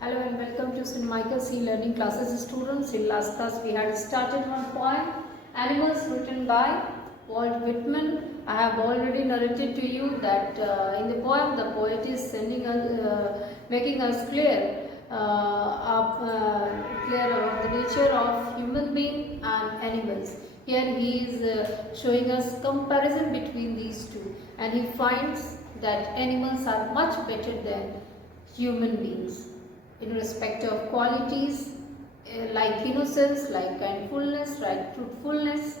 Hello and welcome to St. Michael's Learning Classes students. In last class we had started one poem, Animals, written by Walt Whitman. I have already narrated to you that in the poem the poet is making us clear about the nature of human being and animals. Here he is showing us comparison between these two, and he finds that animals are much better than human beings in respect of qualities like innocence, like kindfulness, like truthfulness.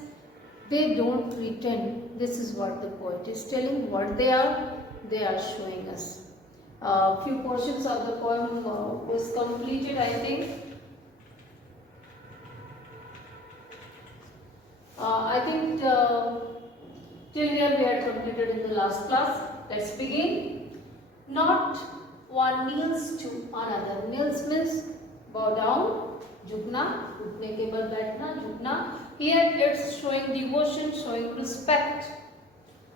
They don't pretend. This is what the poet is telling. What they are showing us. Few portions of the poem was completed, I think. Till here we had completed in the last class. Let's begin. Not one kneels to another. Kneels means bow down, jhukna, उठने के बाद बैठना, झुकना. Here it's showing devotion, showing respect,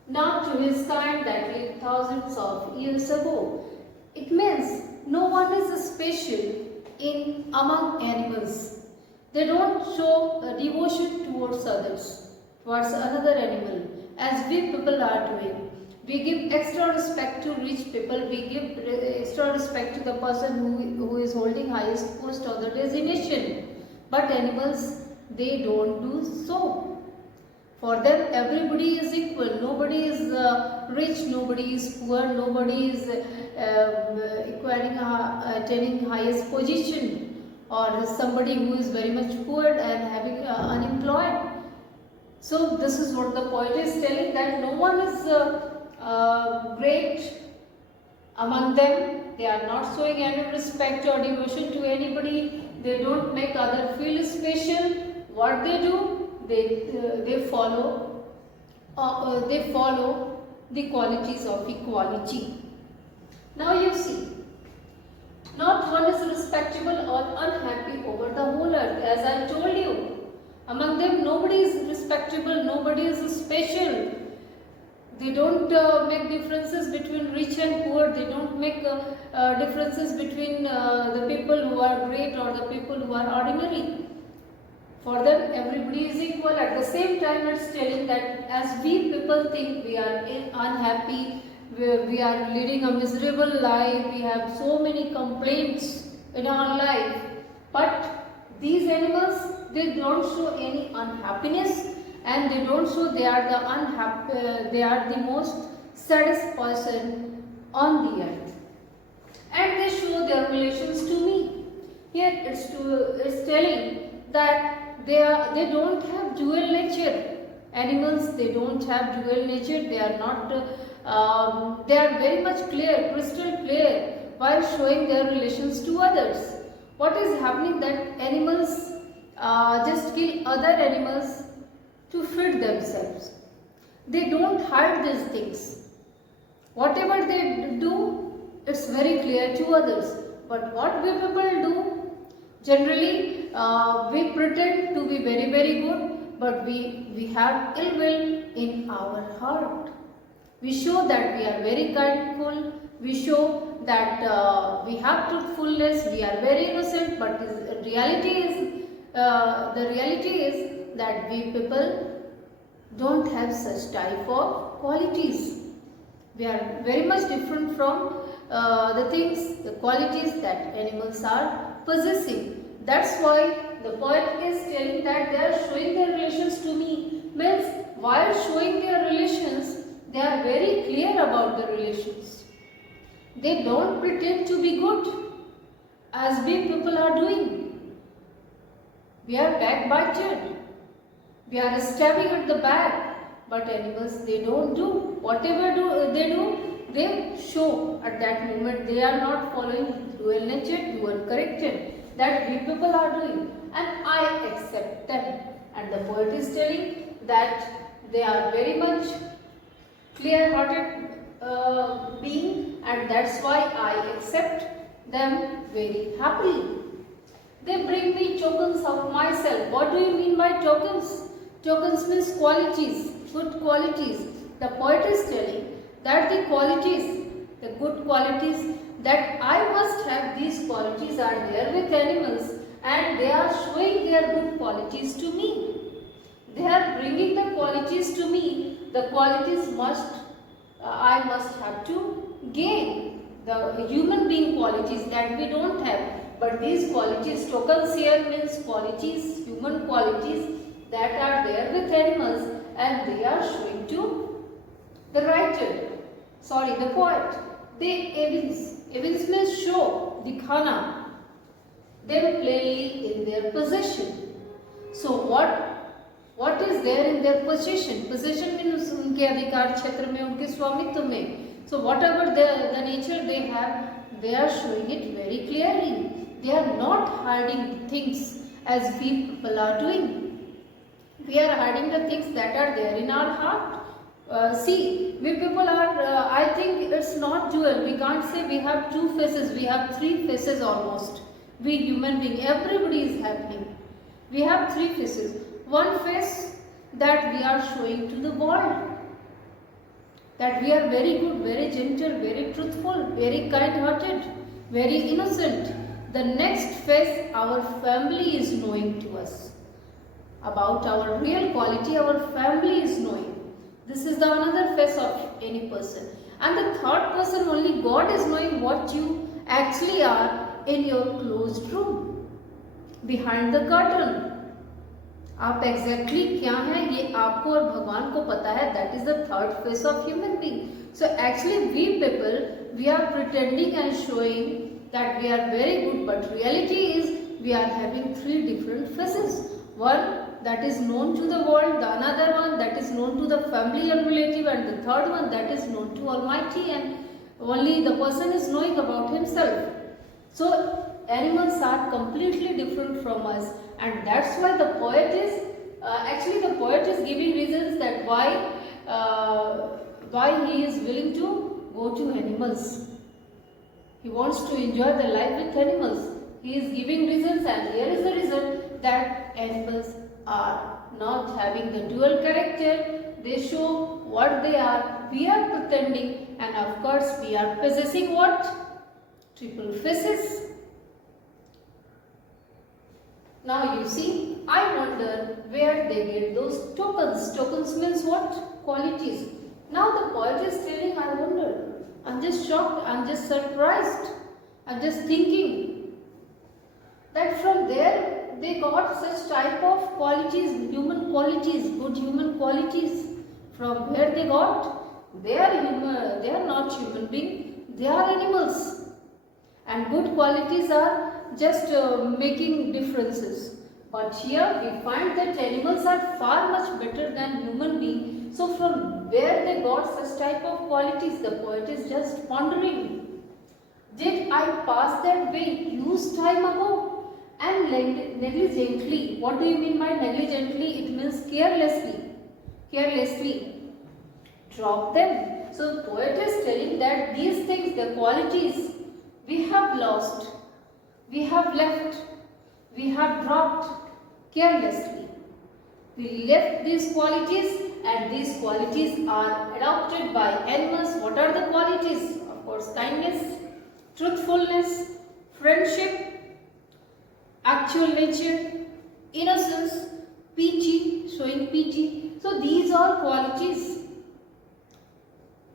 not to his kind that lived thousands of years ago. It means no one is special among animals. They don't show devotion towards others, towards another animal, as we people are doing. We give extra respect to rich people. We give extra respect to the person who is holding highest post or the designation. But animals, they don't do so. For them, everybody is equal. Nobody is rich, nobody is poor, nobody is attaining highest position, or somebody who is very much poor and having unemployed. So this is what the poet is telling, that no one is great among them. They are not showing any respect or devotion to anybody. They don't make others feel special. What they do, they follow the qualities of equality. Now you see, not one is respectable or unhappy over the whole earth. As I told you, among them nobody is respectable, nobody is special. They don't make differences between rich and poor. They don't make differences between the people who are great or the people who are ordinary. For them, everybody is equal. At the same time, it's telling that as we people think we are unhappy, we are leading a miserable life, we have so many complaints in our life, but these animals, they don't show any unhappiness, and they don't show they are the most saddest person on the earth, and they show their relations to me. Here it's telling that they don't have dual nature. Animals, they don't have dual nature. They are not. They are very much clear, crystal clear, while showing their relations to others. What is happening that animals just kill other animals to feed themselves. They don't hide these things. Whatever they do, it's very clear to others. But what we people do, generally we pretend to be very, very good, but we have ill will in our heart. We show that we are very kindful, we show that we have truthfulness, we are very innocent, but the reality is that we people don't have such type of qualities. We are very much different from the qualities that animals are possessing. That's why the poet is telling that they are showing their relations to me. Means while showing their relations, they are very clear about the relations. They don't pretend to be good as we people are doing. We are backbiter. We are stabbing at the back, but animals, they don't do. Whatever they do, they show at that moment. They are not following dual nature, dual character that we people are doing, and I accept them. And the poet is telling that they are very much clear-hearted being, and that's why I accept them very happily. They bring me tokens of myself. What do you mean by tokens? Tokens means qualities, good qualities. The poet is telling that the good qualities, that I must have these qualities are there with animals and they are showing their good qualities to me. They are bringing the qualities to me. The qualities I must have to gain. The human being qualities that we don't have. But these qualities, tokens here means qualities, human qualities that are there with animals and they are showing to the writer. Sorry, the poet. They evince. Evince means show, dikhana. Them plainly in their possession. So what is there in their possession? Possession means उनके अधिकार क्षेत्र में, उनके स्वामित्व में. So whatever the nature they have, they are showing it very clearly. They are not hiding things as we people are doing. We are hiding the things that are there in our heart. See, we people are, I think it's not dual. We can't say we have two faces. We have three faces almost. We human being, everybody is happening. We have three faces. One face that we are showing to the world. That we are very good, very gentle, very truthful, very kind-hearted, very innocent. The next face our family is knowing to us. About our real quality, our family is knowing. This is the another face of any person. And the third person, only God is knowing what you actually are in your closed room. Behind the curtain. आप exactly क्या हैं ये आपको और भगवान को पता है. That is the third face of human being. So actually we people, we are pretending and showing that we are very good, but reality is we are having three different faces. One that is known to the world, the another one that is known to the family and relative, and the third one that is known to Almighty, and only the person is knowing about himself. So animals are completely different from us, and that's why the poet is actually the poet is giving reasons that why he is willing to go to animals. He wants to enjoy the life with animals. He is giving reasons, and here is the reason that animals are not having the dual character. They show what they are. We are pretending, and of course we are possessing what? Triple faces. Now you see, I wonder where they get those tokens. Tokens means what? Qualities. Now the poet is telling, I wonder. I'm just shocked, I'm just surprised. I'm just thinking that from there they got such type of qualities, human qualities, good human qualities. From where they got? They are human, they are not human beings, they are animals. And good qualities are just making differences. But here we find that animals are far much better than human beings. So from where they got such type of qualities, the poet is just pondering. Did I pass that way huge time ago? And negligently. What do you mean by negligently? It means carelessly. Carelessly. Drop them. So the poet is telling that these things, the qualities, we have lost. We have left, we have dropped carelessly. We left these qualities, and these qualities are adopted by animals. What are the qualities? Of course, kindness, truthfulness, friendship, actual nature, innocence, pity, showing pity. So these are qualities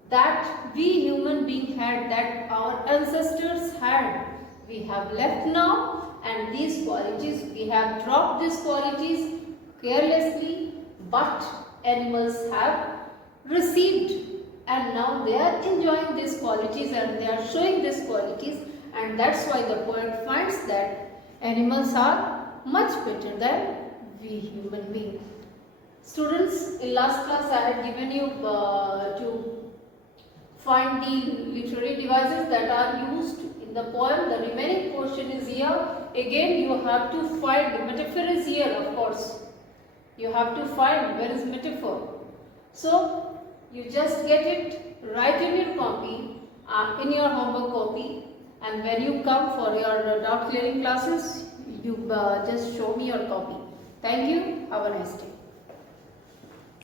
that we human beings had, that our ancestors had. We have left now, and these qualities, we have dropped these qualities carelessly, but animals have received, and now they are enjoying these qualities and they are showing these qualities, and that's why the poet finds that animals are much better than we human beings. Students, in last class I had given you to find the literary devices that are used in the poem. The remaining portion is here. Again you have to find, the metaphor is here of course. You have to find where is metaphor. So you just get it, write in your copy, in your homework copy, and when you come for your doubt clearing classes, you just show me your copy. Thank you. Have a nice day.